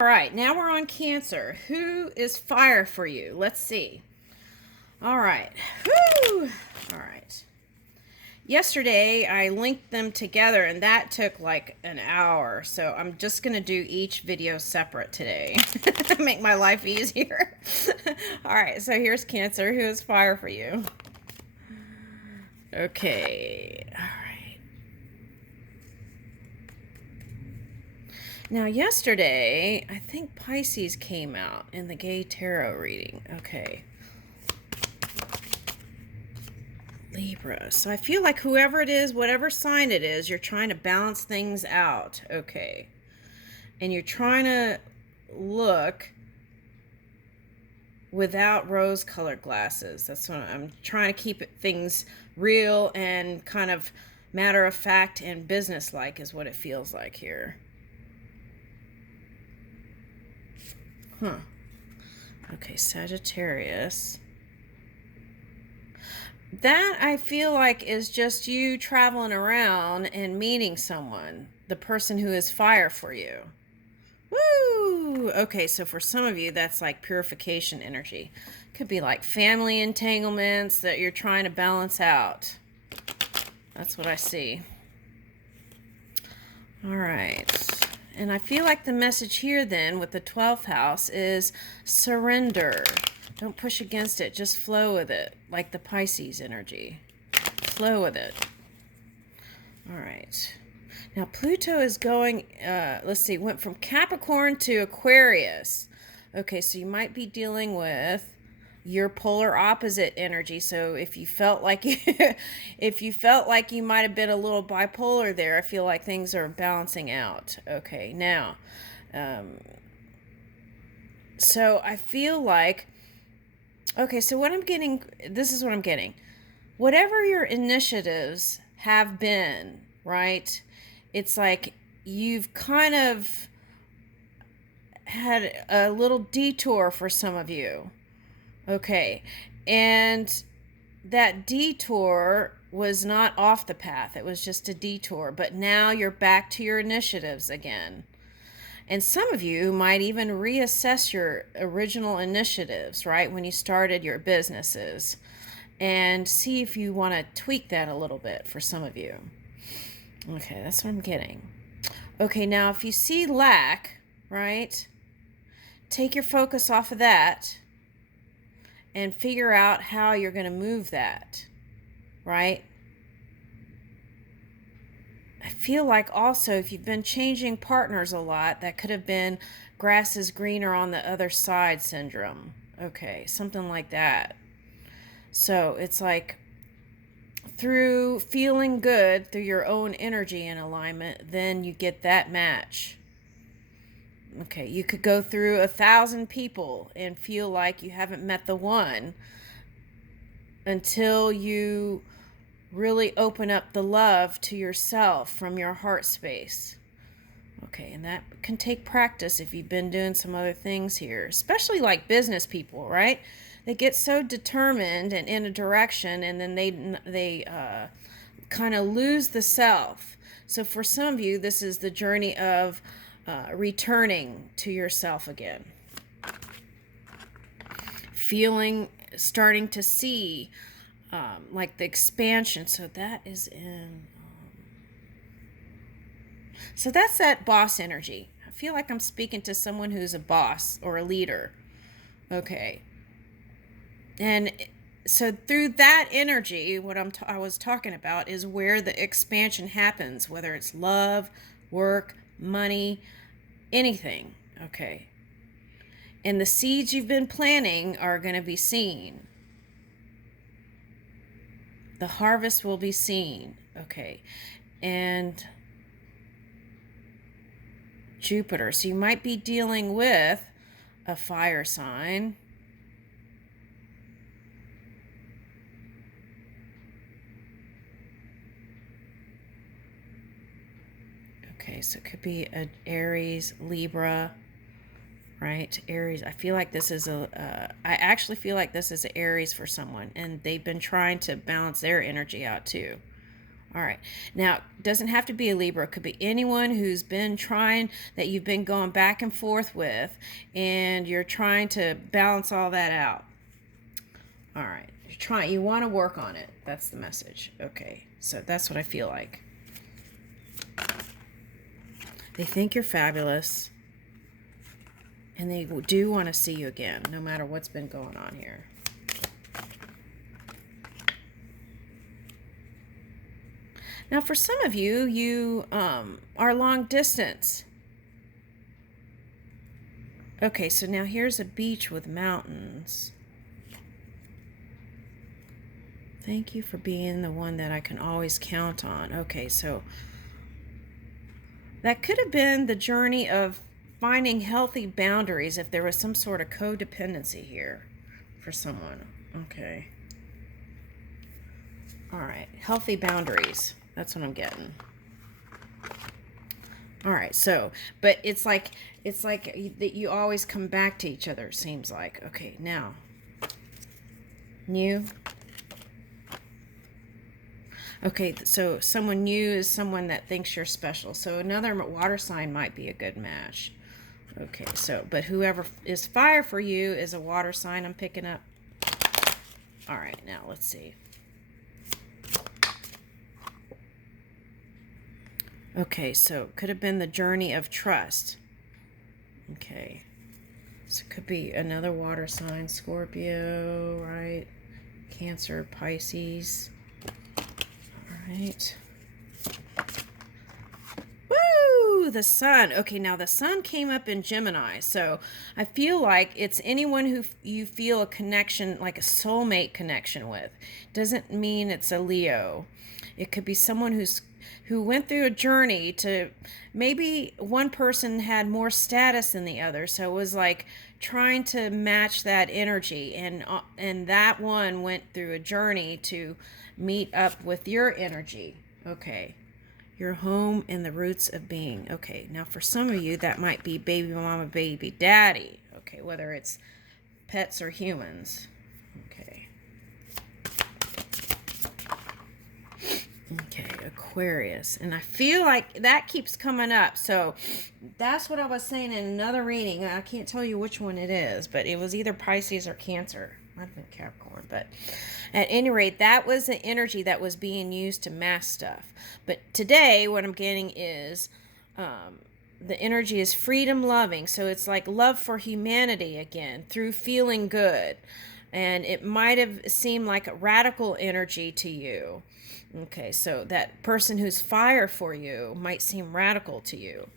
All right, now we're on Cancer. Who is fire for you? Let's see. All right. Whew. All right. Yesterday, I linked them together, and that took like an hour. So I'm just going to do each video separate today. Make my life easier. All right, so here's Cancer. Who is fire for you? Okay. All right. Now, yesterday, I think Pisces came out in the gay tarot reading. Okay. Libra. So I feel like whoever it is, whatever sign it is, you're trying to balance things out. Okay. And you're trying to look without rose-colored glasses. That's what I'm trying to keep things real and kind of matter of fact and business-like is what it feels like here. Huh. Okay, Sagittarius. That I feel like is just you traveling around and meeting someone, the person who is fire for you. Woo! Okay, so for some of you, that's like purification energy. Could be like family entanglements that you're trying to balance out. That's what I see. All right. And I feel like the message here then with the 12th house is surrender. Don't push against it. Just flow with it, like the Pisces energy. Flow with it. All right. Now, Pluto is going, let's see, went from Capricorn to Aquarius. Okay, so you might be dealing with your polar opposite energy. So if you felt like if you felt like you might have been a little bipolar there, I feel like things are balancing out. Okay, now, so I feel like, okay, so what I'm getting, this is what I'm getting. Whatever your initiatives have been, right? It's like you've kind of had a little detour for some of you. Okay. And that detour was not off the path. It was just a detour. But now you're back to your initiatives again. And some of you might even reassess your original initiatives, right? When you started your businesses and see if you want to tweak that a little bit for some of you. Okay, that's what I'm getting. Okay, now if you see lack, right, take your focus off of that and figure out how you're going to move that, right? I feel like also if you've been changing partners a lot, that could have been grass is greener on the other side syndrome. Okay, something like that. So it's like through feeling good through your own energy and alignment, then you get that match. Okay, you could go through 1,000 people and feel like you haven't met the one until you really open up the love to yourself from your heart space. Okay, and that can take practice if you've been doing some other things here, especially like business people, right? They get so determined and in a direction, and then they kind of lose the self. So for some of you, this is the journey of returning to yourself again. Feeling, starting to see like the expansion. So that is in... so that's that boss energy. I feel like I'm speaking to someone who's a boss or a leader. Okay. And so through that energy, what I was talking about is where the expansion happens, whether it's love, work, money, anything. Okay. And the seeds you've been planting are going to be seen. The harvest will be seen. Okay. And Jupiter. So you might be dealing with a fire sign. Okay, so it could be an Aries, Libra, right? Aries. I feel like this is I actually feel like this is an Aries for someone, and they've been trying to balance their energy out too. All right. Now, doesn't have to be a Libra. It could be anyone who's been trying, that you've been going back and forth with, and you're trying to balance all that out. All right. You want to work on it. That's the message. Okay. So that's what I feel like. They think you're fabulous, and they do want to see you again, no matter what's been going on here. Now, for some of you, you are long distance. Okay, so now here's a beach with mountains. Thank you for being the one that I can always count on. Okay, so that could have been the journey of finding healthy boundaries if there was some sort of codependency here for someone. Okay. All right, healthy boundaries. That's what I'm getting. All right, so, but it's like that you always come back to each other, it seems like. Okay, now, new. Okay, so someone new is someone that thinks you're special. So another water sign might be a good match. Okay, so, but whoever is fire for you is a water sign I'm picking up. All right, now let's see. Okay, so could have been the journey of trust. Okay, so it could be another water sign, Scorpio, right? Cancer, Pisces. All right. Woo! The sun. Okay, now the sun came up in Gemini, so I feel like it's anyone who you feel a connection, like a soulmate connection with. Doesn't mean it's a Leo. It could be someone who went through a journey to, maybe one person had more status than the other, so it was like trying to match that energy, and that one went through a journey to meet up with your energy. Okay, your home and the roots of being. Okay, now for some of you that might be baby mama, baby daddy. Okay, whether it's pets or humans. Okay. Okay, Aquarius. And I feel like that keeps coming up. So that's what I was saying in another reading. I can't tell you which one it is, but it was either Pisces or Cancer. Might have been Capricorn. But at any rate, that was the energy that was being used to mask stuff. But today, what I'm getting is the energy is freedom loving. So it's like love for humanity again through feeling good. And it might have seemed like a radical energy to you. Okay, so that person who's fire for you might seem radical to you.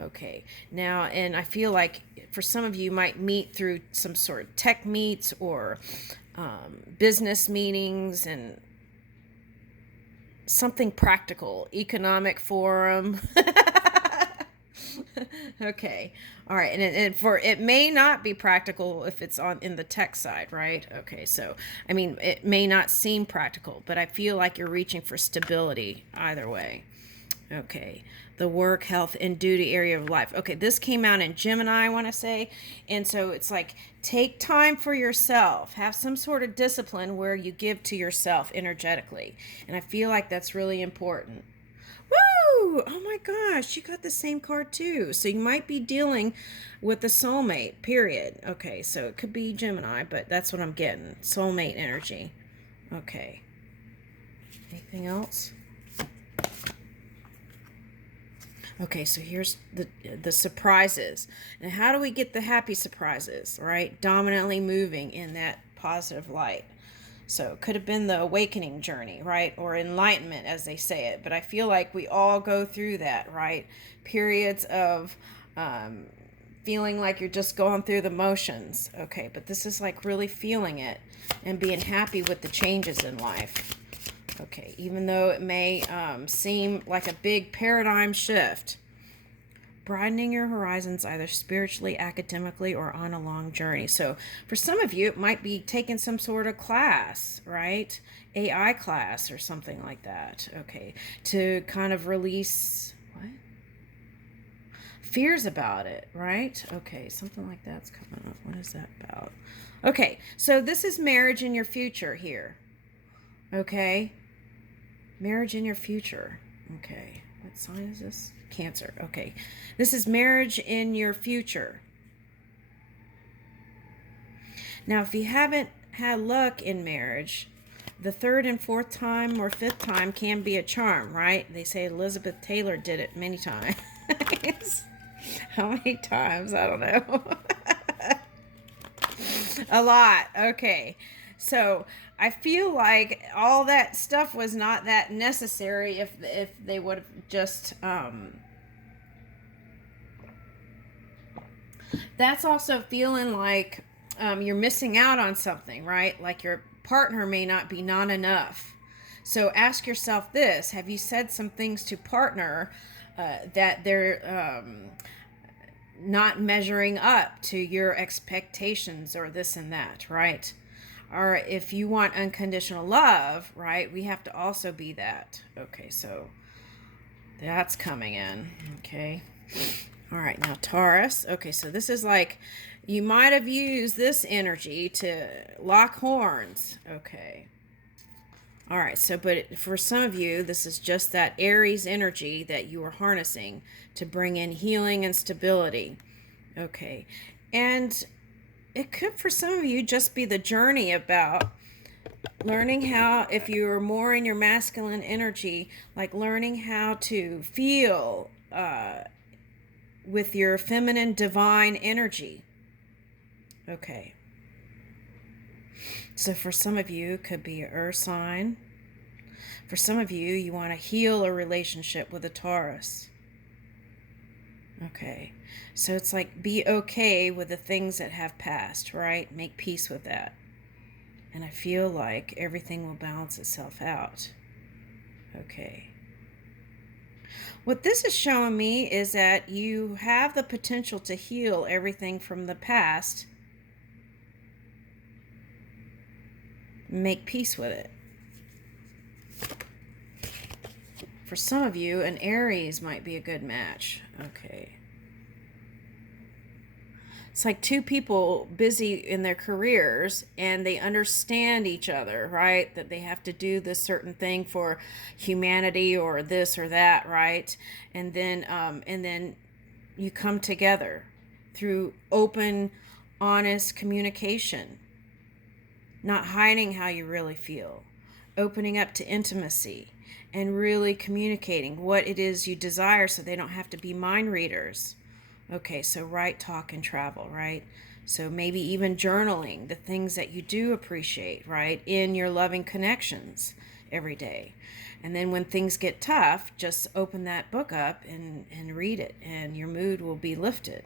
Okay, now, and I feel like for some of you might meet through some sort of tech meets or business meetings and something practical, economic forum. Okay, all right, and for it may not be practical if it's on in the tech side, right? Okay, so I mean it may not seem practical, but I feel like you're reaching for stability either way. Okay, the work, health, and duty area of life. Okay, this came out in Gemini, I want to say, and so it's like take time for yourself, have some sort of discipline where you give to yourself energetically, and I feel like that's really important. Woo! Oh my gosh, you got the same card too. So you might be dealing with a soulmate, period. Okay, so it could be Gemini, but that's what I'm getting. Soulmate energy. Okay. Anything else? Okay, so here's the surprises. And how do we get the happy surprises, right? Dominantly moving in that positive light. So it could have been the awakening journey, right? Or enlightenment, as they say it. But I feel like we all go through that, right? Periods of feeling like you're just going through the motions. Okay, but this is like really feeling it and being happy with the changes in life. Okay, even though it may seem like a big paradigm shift. Broadening your horizons either spiritually, academically, or on a long journey. So for some of you, it might be taking some sort of class, right? AI class or something like that. Okay, to kind of release what? Fears about it, right? Okay, something like that's coming up. What is that about? Okay, so this is marriage in your future here. Okay. Marriage in your future. Okay. What sign is this? Cancer. Okay. This is marriage in your future. Now, if you haven't had luck in marriage, the third and fourth time or fifth time can be a charm, right? They say Elizabeth Taylor did it many times. How many times? I don't know. A lot. Okay. So I feel like all that stuff was not that necessary if they would have just that's also feeling like you're missing out on something, right? Like your partner may not be not enough. So ask yourself this: have you said some things to partner that they're not measuring up to your expectations or this and that, right? Or if you want unconditional love, right, we have to also be that. Okay, so that's coming in. Okay. All right, now Taurus. Okay, so this is like you might have used this energy to lock horns. Okay. All right, so but for some of you, this is just that Aries energy that you are harnessing to bring in healing and stability. Okay. And it could, for some of you, just be the journey about learning how, if you're more in your masculine energy, like learning how to feel with your feminine divine energy. Okay. So for some of you, it could be an earth sign. For some of you, you want to heal a relationship with a Taurus. Okay. So it's like be okay with the things that have passed, right? Make peace with that. And I feel like everything will balance itself out. Okay. What this is showing me is that you have the potential to heal everything from the past. Make peace with it. For some of you, an Aries might be a good match. Okay. It's like two people busy in their careers and they understand each other, right? That they have to do this certain thing for humanity or this or that, right? And then you come together through open, honest communication, not hiding how you really feel, opening up to intimacy, and really communicating what it is you desire so they don't have to be mind readers. Okay, so write, talk, and travel, right? So maybe even journaling the things that you do appreciate, right, in your loving connections every day. And then when things get tough, just open that book up and read it, and your mood will be lifted.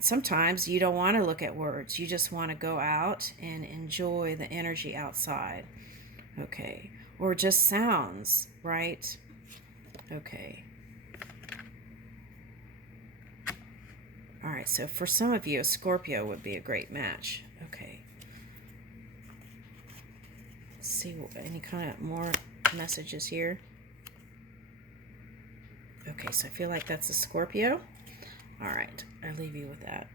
Sometimes you don't want to look at words. You just want to go out and enjoy the energy outside. Okay. Or just sounds, right? Okay. All right, so for some of you, a Scorpio would be a great match. Okay. Let's see any kind of more messages here. Okay, so I feel like that's a Scorpio. All right, I'll leave you with that.